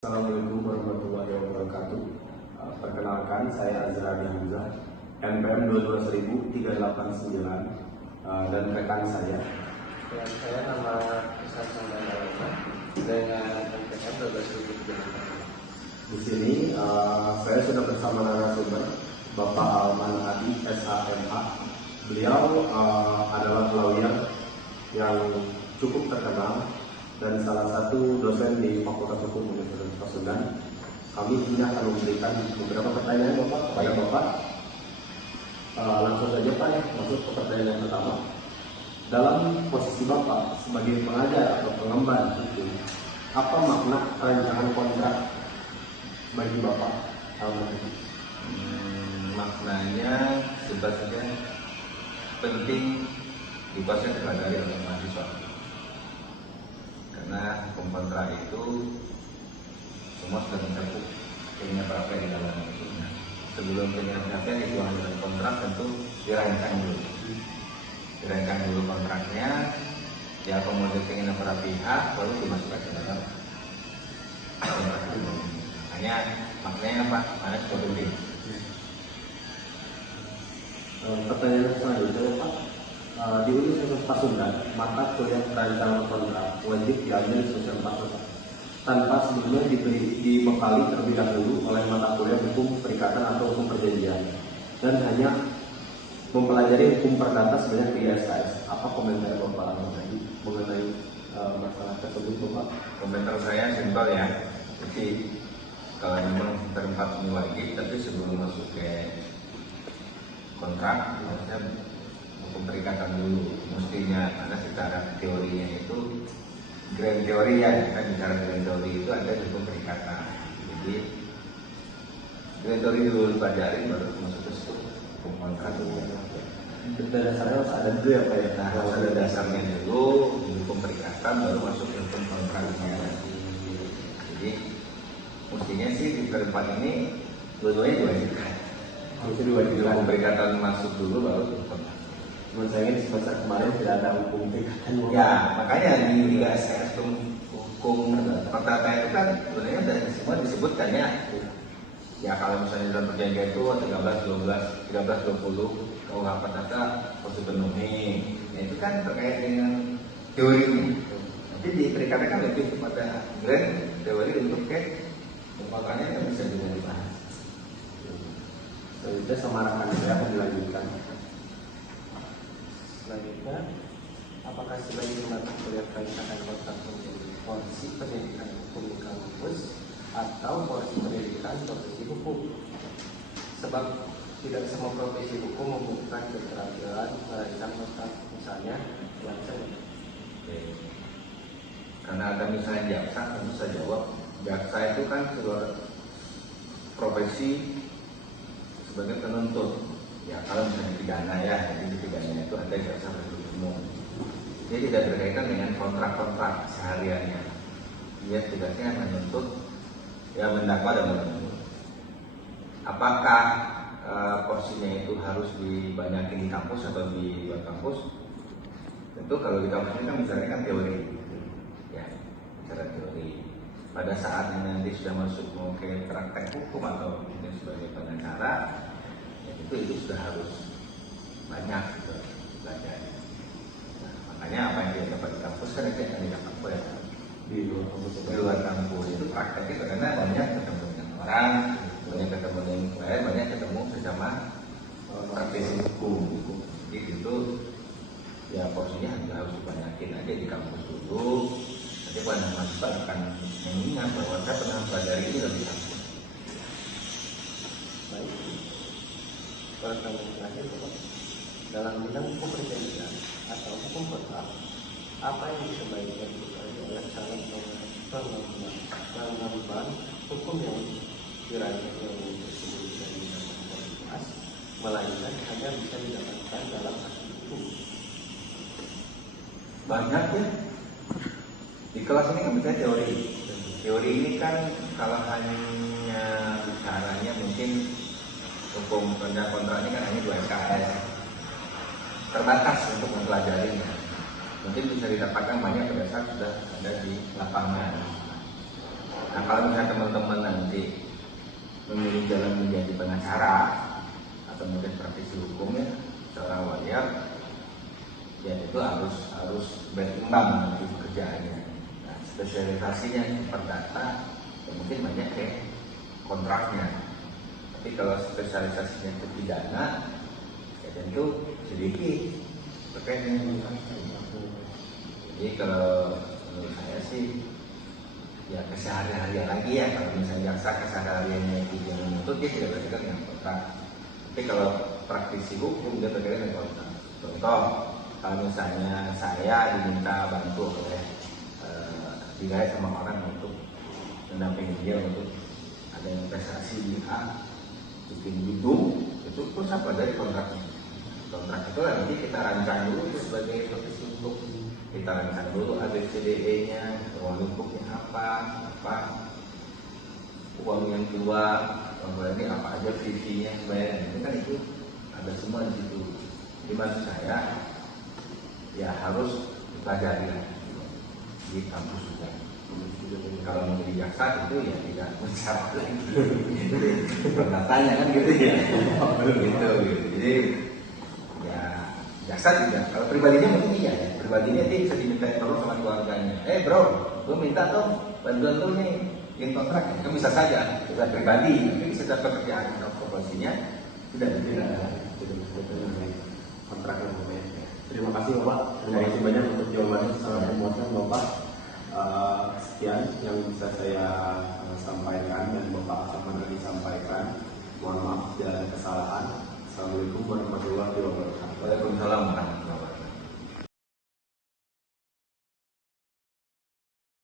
Assalamualaikum warahmatullahi wabarakatuh. Perkenalkan, saya Azrari Hamzah, NPM 22000-389, dan rekan saya. Dan saya nama Isan Sambandalama dengan NPM 12003. Di sini saya sudah bersama narasumber Bapak Alman Adi, SHMH. Beliau adalah lawyer yang cukup terkenal dan salah satu dosen di Fakultas Hukum Universitas Pasundan. Kami ini akan memberikan beberapa pertanyaan Bapak kepada Bapak. Langsung saja Pak ya, masuk ke pertanyaan yang pertama. Dalam posisi Bapak sebagai pengajar atau pengemban hukum, apa makna perancangan kontrak bagi Bapak? Maknanya sebenarnya penting dikuasai terpelajari oleh mahasiswa, karena hukum kontrak itu semua sudah mencakup keinginan para pihak di dalam itu. Sebelum penyelesaian itu dengan kontrak tentu dirancang dulu kontraknya, diakomodir keinginan para pihak, baru dimasukkan ke dalam kontrak itu. Maknanya apa? Maknanya sebuah penting. Pertanyaan selanjutnya Pak, di Universitas Pasundan mata kuliah perancangan kontrak wajib diambil semester 4 tanpa sebelumnya dibekali terlebih dahulu oleh mata kuliah hukum perikatan atau hukum perjanjian, dan hanya mempelajari hukum perdata sebanyak 3 SKS. Apa komentar Bapak mengenai masalah tersebut Bapak? Komentar saya simpel ya. Jadi kalau memang semester 4 ini wajib, tapi sebelum masuk ke kontrak harusnya hukum perikatan dulu mestinya, karena secara teorinya itu grand teori ya, kan bicara grand teori itu ada hukum perikatan. Jadi grand teori dulu dipelajari baru masuk ke hukum kontrak dulu. Dasarnya harus ada dulu ya Pak ya. Nah, harus ada dasarnya dulu di hukum perikatan baru masuk ke hukum kontraknya. Jadi mestinya sih di keempat ini dua-duanya diwajibkan. Harusnya diwajibkan. Hukum perikatan masuk dulu baru hukum kontrak. Menurut saya di semester kemarin tidak ada hukum perikatan. Ya, makanya di 3 SKS hukum perdata itu kan sebenarnya dari semua disebutkan ya. Ya kalau misalnya dalam perjanjian itu 13-20 KUH perdata harus dipenuhi. Ya, itu kan terkait dengan teorinya. Nanti di perikatan kan lebih kepada grand teori untuk makanya kan bisa juga dibahas. Selanjutnya sama rekan saya akan dilanjutkan. Selanjutnya, apakah sebagai mata kuliah perancangan kontrak menjadi porsi pendidikan hukum di kampus atau porsi pendidikan profesi hukum? Sebab tidak semua profesi hukum membutuhkan keterampilan merancang kontrak, misalnya jaksa. Karena ada misalnya jaksa, tentu saya jawab jaksa itu kan sebuah profesi sebagai penuntut. Ya kalau misalnya pidana ya, jadi di pidana itu ada jaksa penuntut umum. Dia tidak berkaitan dengan kontrak-kontrak sehariannya. Dia tugasnya menuntut, ya mendakwa dan menuntut. Apakah porsinya itu harus dibanyakin di kampus atau di luar kampus? Tentu kalau di kampus ini kan bicaranya kan teori, ya bicara teori. Pada saat nanti sudah masuk ke praktek hukum atau mungkin sebagai pengacara, itu sudah harus banyak gitu, belajar. Nah, makanya apa yang dia dapat di kampus kan itu yang didapat Di luar kampus itu prakteknya, karena banyak ketemu dengan orang, banyak ketemu dengan klien, banyak ketemu bersama praktisi hukum. Jadi itu ya porsinya harus dibanyakin aja di kampus dulu. Nanti pada mahasiswa akan mengingat bahwa saya pernah pelajari ini dari kampus. Pertanyaan terakhir, dalam bidang hukum perjanjian atau hukum kontrak, apa yang sebaiknya dipelajari oleh calon pengemban hukum yang dirancang oleh tersebut dari kualitas, melainkan hanya bisa didapatkan dalam kasus hukum? Banyak ya. Di kelas ini kan bisa teori. Teori ini kan kalau hanya bicaranya mungkin hukum perancangan kontrak ini kan hanya 2 SKS, terbatas untuk mempelajarinya. Mungkin bisa didapatkan banyak pada saat sudah ada di lapangan. Nah kalau misalnya teman-teman nanti memilih jalan menjadi pengacara atau mungkin praktisi hukumnya seorang lawyer, ya itu harus berimbang nanti pekerjaannya. Nah, spesialisasinya di perdata, ya mungkin banyak kayak kontraknya. Tapi kalau spesialisasinya itu pidana, ya tentu sedikit terkait dengan. Jadi kalau menurut saya sih, ya keseharian lagi ya, kalau misalnya jaksa kesehariannya itu yang menuntut, dia tidak berkaitan dengan kontrak. Tapi kalau praktisi hukum dia berkaitan dengan kontrak. Contoh, kalau misalnya saya diminta bantu oleh digait sama orang untuk mendampingi dia untuk ada investasi di A, bikin gedung, itu pun apa dari kontraknya. Kontrak itu nanti kita rancang dulu sebagai praktisi hukum. Kita rancang dulu ABCDE-nya, uang lingkupnya apa, uang yang keluar, uang ini apa aja visinya, bayaran itu kan itu ada semua di situ. Di maksud saya, ya harus dipelajari di kampus juga. Kalau mau jadi jaksa itu ya tidak mencapai lagi. Perdatanya kan gitu ya. Gitu. Jadi ya jaksa tidak. Kalau pribadinya mungkin iya ya. Pribadinya dia bisa diminta tolong sama keluarganya. Bro, gue minta dong bantuan lu nih bikin kontrak. Itu bisa saja, bisa pribadi, tapi bisa dapat pekerjaan atau profesinya tidak kontrak yang berbeda. Terima kasih Bapak, terima kasih banyak untuk jawabannya, sangat memuaskan Bapak. Sekian yang bisa saya sampaikan dan Bapak Asman disampaikan. Mohon maaf jika ada kesalahan. Assalamualaikum warahmatullahi wabarakatuh. Waalaikumsalam warahmatullahi wabarakatuh.